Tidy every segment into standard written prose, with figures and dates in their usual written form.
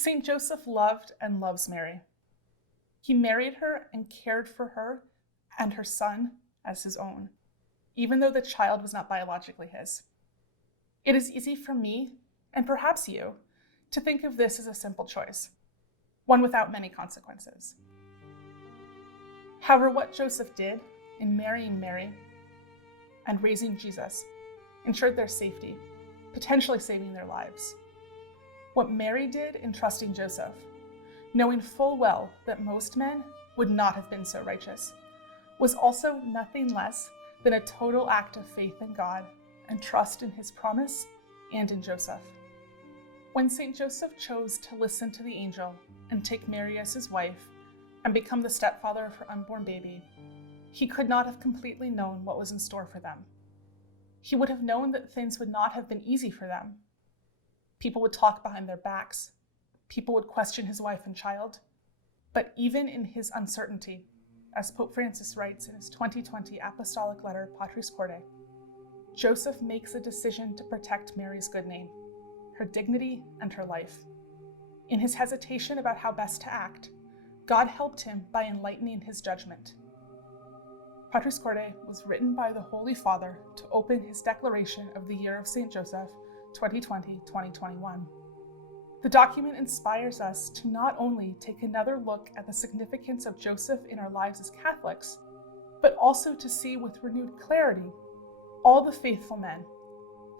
Saint Joseph loved and loves Mary. He married her and cared for her and her son as his own, even though the child was not biologically his. It is easy for me, and perhaps you, to think of this as a simple choice, one without many consequences. However, what Joseph did in marrying Mary and raising Jesus ensured their safety, potentially saving their lives. What Mary did in trusting Joseph, knowing full well that most men would not have been so righteous, was also nothing less than a total act of faith in God and trust in his promise and in Joseph. When Saint Joseph chose to listen to the angel and take Mary as his wife and become the stepfather of her unborn baby, he could not have completely known what was in store for them. He would have known that things would not have been easy for them. People would talk behind their backs. People would question his wife and child. But even in his uncertainty, as Pope Francis writes in his 2020 apostolic letter, Patris Corde, Joseph makes a decision to protect Mary's good name, her dignity, and her life. In his hesitation about how best to act, God helped him by enlightening his judgment. Patris Corde was written by the Holy Father to open his declaration of the Year of St. Joseph, 2020-2021. The document inspires us to not only take another look at the significance of Joseph in our lives as Catholics, but also to see with renewed clarity all the faithful men,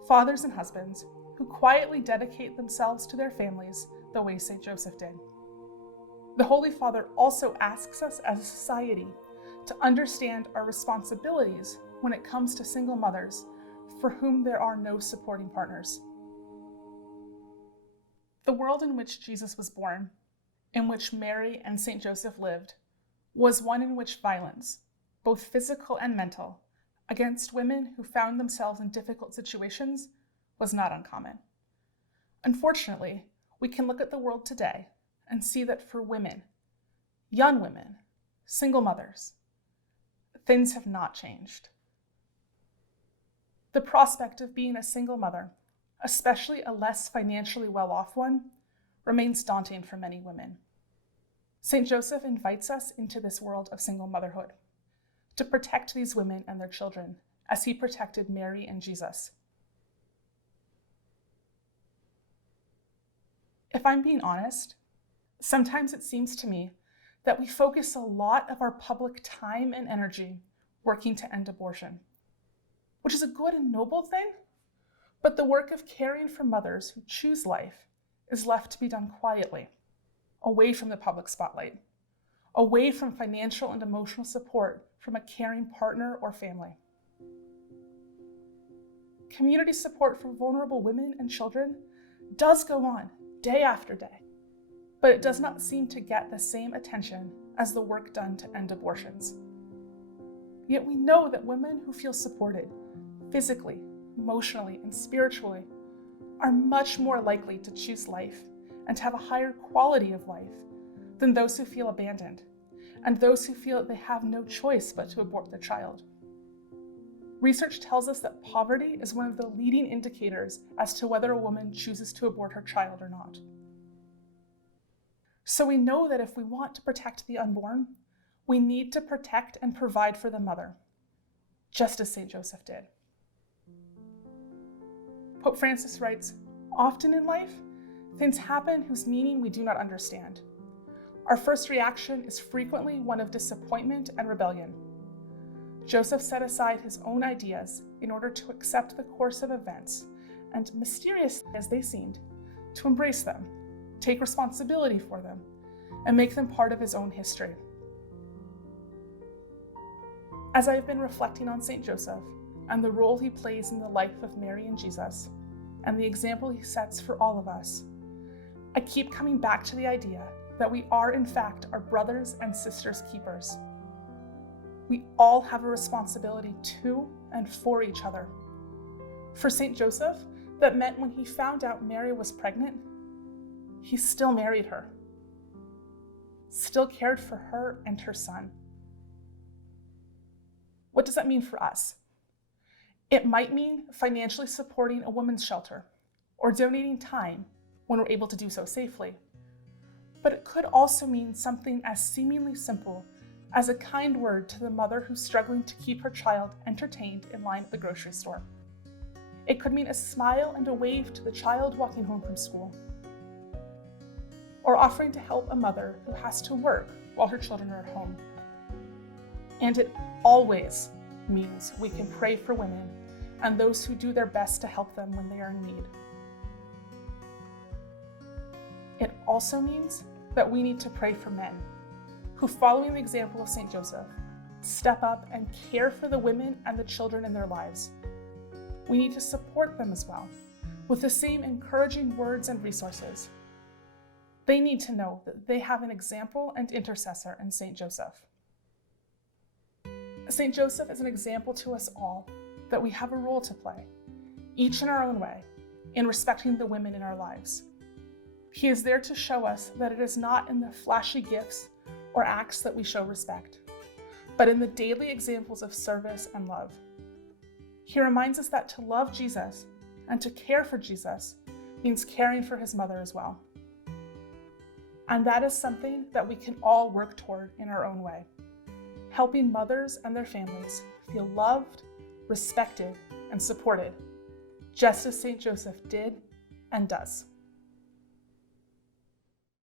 fathers and husbands, who quietly dedicate themselves to their families the way St. Joseph did. The Holy Father also asks us as a society to understand our responsibilities when it comes to single mothers for whom there are no supporting partners. The world in which Jesus was born, in which Mary and St. Joseph lived, was one in which violence, both physical and mental, against women who found themselves in difficult situations was not uncommon. Unfortunately, we can look at the world today and see that for women, young women, single mothers, things have not changed. The prospect of being a single mother, especially a less financially well-off one, remains daunting for many women. St. Joseph invites us into this world of single motherhood, to protect these women and their children, as he protected Mary and Jesus. If I'm being honest, sometimes it seems to me that we focus a lot of our public time and energy working to end abortion, which is a good and noble thing, but the work of caring for mothers who choose life is left to be done quietly, away from the public spotlight, away from financial and emotional support from a caring partner or family. Community support for vulnerable women and children does go on day after day, but it does not seem to get the same attention as the work done to end abortions. Yet we know that women who feel supported physically, emotionally, and spiritually are much more likely to choose life and to have a higher quality of life than those who feel abandoned and those who feel that they have no choice but to abort their child. Research tells us that poverty is one of the leading indicators as to whether a woman chooses to abort her child or not. So we know that if we want to protect the unborn, we need to protect and provide for the mother, just as St. Joseph did. Pope Francis writes, "Often in life, things happen whose meaning we do not understand. Our first reaction is frequently one of disappointment and rebellion. Joseph set aside his own ideas in order to accept the course of events, and mysterious as they seemed, to embrace them, take responsibility for them, and make them part of his own history." As I have been reflecting on St. Joseph and the role he plays in the life of Mary and Jesus, and the example he sets for all of us, I keep coming back to the idea that we are in fact our brothers and sisters keepers. We all have a responsibility to and for each other. For St. Joseph, that meant when he found out Mary was pregnant, he still married her, still cared for her and her son. What does that mean for us? It might mean financially supporting a women's shelter or donating time when we're able to do so safely But it could also mean something as seemingly simple as a kind word to the mother who's struggling to keep her child entertained in line at the grocery store. It could mean a smile and a wave to the child walking home from school, or offering to help a mother who has to work while her children are at home. And it always means we can pray for women and those who do their best to help them when they are in need. It also means that we need to pray for men who, following the example of St. Joseph, step up and care for the women and the children in their lives. We need to support them as well, with the same encouraging words and resources. They need to know that they have an example and intercessor in St. Joseph. St. Joseph is an example to us all that we have a role to play, each in our own way, in respecting the women in our lives. He is there to show us that it is not in the flashy gifts or acts that we show respect, but in the daily examples of service and love. He reminds us that to love Jesus and to care for Jesus means caring for his mother as well. And that is something that we can all work toward in our own way, helping mothers and their families feel loved, respected, and supported, just as St. Joseph did and does.